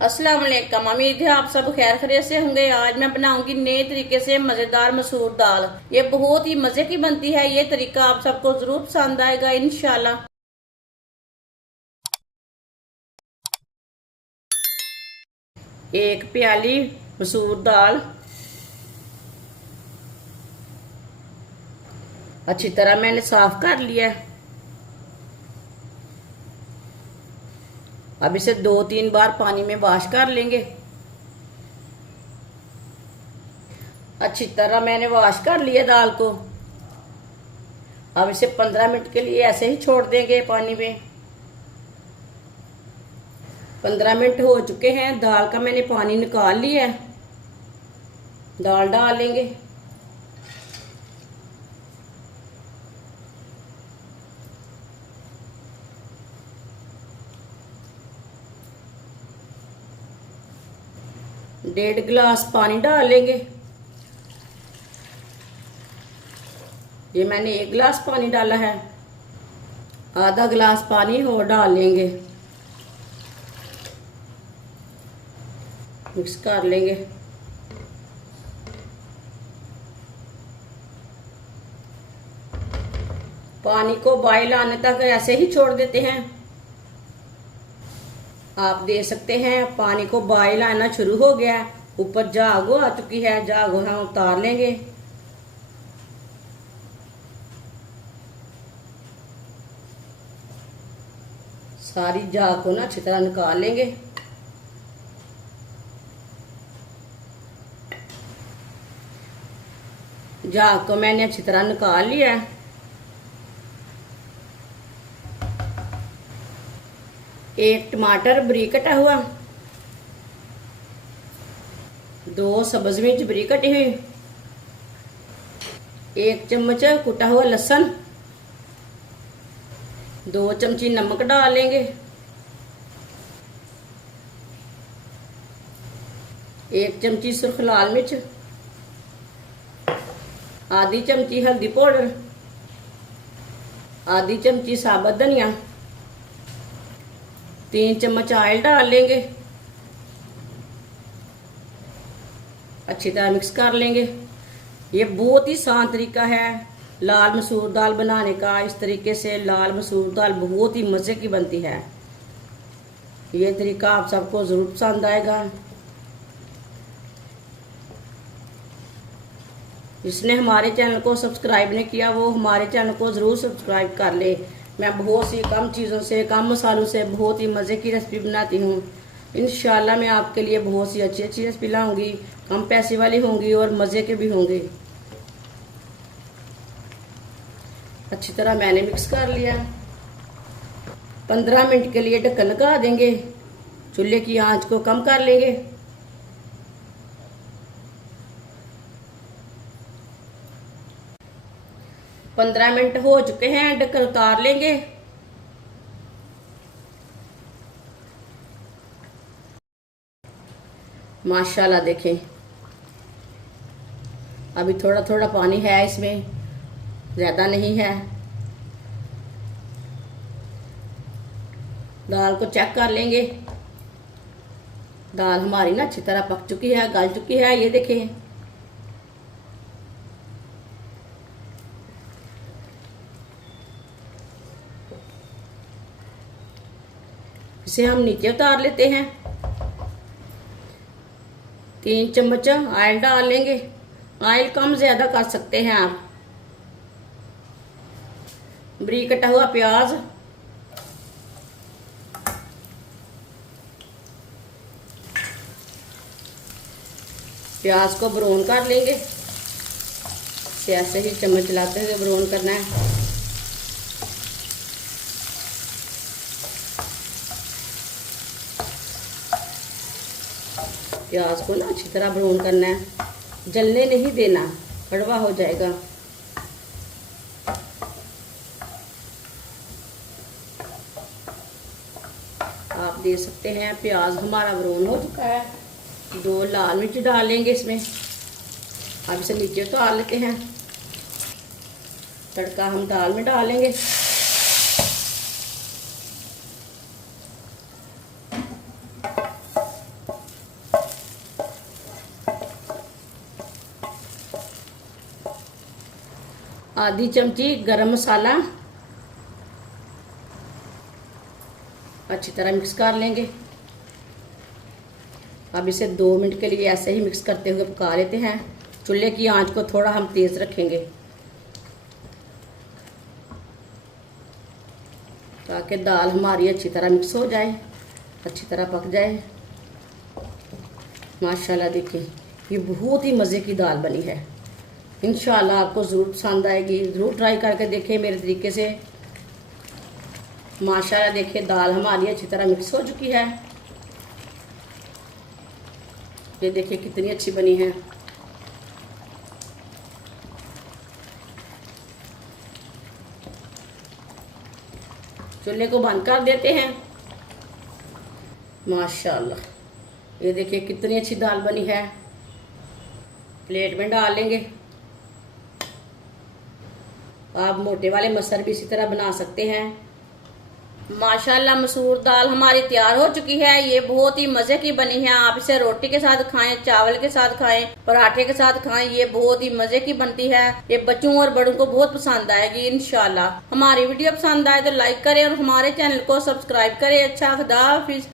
अस्सलाम वालेकुम। उम्मीद है आप सब खैर खैरियत से होंगे। आज मैं बनाऊंगी नए तरीके से मजेदार मसूर दाल। ये बहुत ही मजे की बनती है। ये तरीका आप सबको जरूर पसंद आएगा इंशाल्लाह। एक प्याली मसूर दाल अच्छी तरह मैंने साफ कर लिया है। अब इसे 2-3 बार पानी में वॉश कर लेंगे। अच्छी तरह मैंने वॉश कर लिया दाल को। अब इसे 15 मिनट के लिए ऐसे ही छोड़ देंगे पानी में। 15 मिनट हो चुके हैं। दाल का मैंने पानी निकाल लिया है। दाल डाल लेंगे। डेढ़ गिलास पानी डाल लेंगे। ये मैंने 1 गिलास पानी डाला है। आधा गिलास पानी और डाल लेंगे। मिक्स कर लेंगे। पानी को बॉयल आने तक ऐसे ही छोड़ देते हैं। आप देख सकते हैं पानी को बॉयल आना शुरू हो गया। ऊपर झाग आ चुकी है। झाग हम उतार लेंगे। सारी झाग को ना अच्छी तरह निकाल लेंगे। झाग को मैंने अच्छी तरह निकाल लिया है। एक टमाटर बारीक कटा हुआ, 2 सब्ज मिर्च बारीक कटी हुई, 1 चम्मच कुटा हुआ लहसुन, 2 चमची नमक डाल लेंगे। 1 चमची सुर्ख लाल मिर्च, आधी चमची हल्दी पाउडर, आधी चमची साबुत धनिया, 3 चम्मच ऑयल डाल लेंगे। अच्छी तरह मिक्स कर लेंगे। ये बहुत ही आसान तरीका है लाल मसूर दाल बनाने का। इस तरीके से लाल मसूर दाल बहुत ही मज़े की बनती है। ये तरीका आप सबको ज़रूर पसंद आएगा। जिसने हमारे चैनल को सब्सक्राइब नहीं किया वो हमारे चैनल को ज़रूर सब्सक्राइब कर ले। मैं बहुत सी कम चीज़ों से, कम मसालों से बहुत ही मज़े की रेसिपी बनाती हूँ। इंशाल्लाह मैं आपके लिए बहुत सी अच्छी अच्छी रेसिपी लाऊंगी। कम पैसे वाली होंगी और मज़े के भी होंगे। अच्छी तरह मैंने मिक्स कर लिया। 15 मिनट के लिए ढक्कन लगा देंगे। चूल्हे की आंच को कम कर लेंगे। पंद्रह मिनट हो चुके हैं। ढक्कन उतार लेंगे। माशाल्लाह देखें, अभी थोड़ा थोड़ा पानी है इसमें, ज़्यादा नहीं है। दाल को चेक कर लेंगे। दाल हमारी ना अच्छी तरह पक चुकी है, गल चुकी है। ये देखें, इसे हम नीचे उतार लेते हैं। 3 चम्मच ऑयल डाल लेंगे। ऑयल कम ज्यादा कर सकते हैं आप। बारीक कटा हुआ प्याज, प्याज को ब्राउन कर लेंगे। इसे ऐसे ही चम्मच चलाते हुए ब्राउन करना है। प्याज को ना अच्छी तरह ब्राउन करना है। जलने नहीं देना, कड़वा हो जाएगा। आप देख सकते हैं प्याज हमारा ब्राउन हो चुका है। 2 लाल मिर्च डाल लेंगे इसमें। अब इसे नीचे उतार लेते हैं। तड़का हम दाल में डालेंगे। आधी चमची गरम मसाला, अच्छी तरह मिक्स कर लेंगे। अब इसे 2 मिनट के लिए ऐसे ही मिक्स करते हुए पका लेते हैं। चूल्हे की आंच को थोड़ा हम तेज रखेंगे ताकि दाल हमारी अच्छी तरह मिक्स हो जाए, अच्छी तरह पक जाए। माशाल्लाह देखिए ये बहुत ही मज़े की दाल बनी है। इंशाल्लाह आपको ज़रूर पसंद आएगी, ज़रूर ट्राई करके देखें मेरे तरीके से। माशाल्लाह देखिए दाल हमारी अच्छी तरह मिक्स हो चुकी है। ये देखिए कितनी अच्छी बनी है। चूल्हे को बंद कर देते हैं। माशाल्लाह ये देखिए कितनी अच्छी दाल बनी है। प्लेट में डाल लेंगे। आप मोटे वाले मसर भी इसी तरह बना सकते हैं। माशाल्लाह मसूर दाल हमारी तैयार हो चुकी है। ये बहुत ही मजे की बनी है। आप इसे रोटी के साथ खाएं, चावल के साथ खाएं, पराठे के साथ खाएं। ये बहुत ही मजे की बनती है। ये बच्चों और बड़ों को बहुत पसंद आएगी इंशाल्लाह। हमारी वीडियो पसंद आए तो लाइक करें और हमारे चैनल को सब्सक्राइब करें। अच्छा, खुदा हाफिज।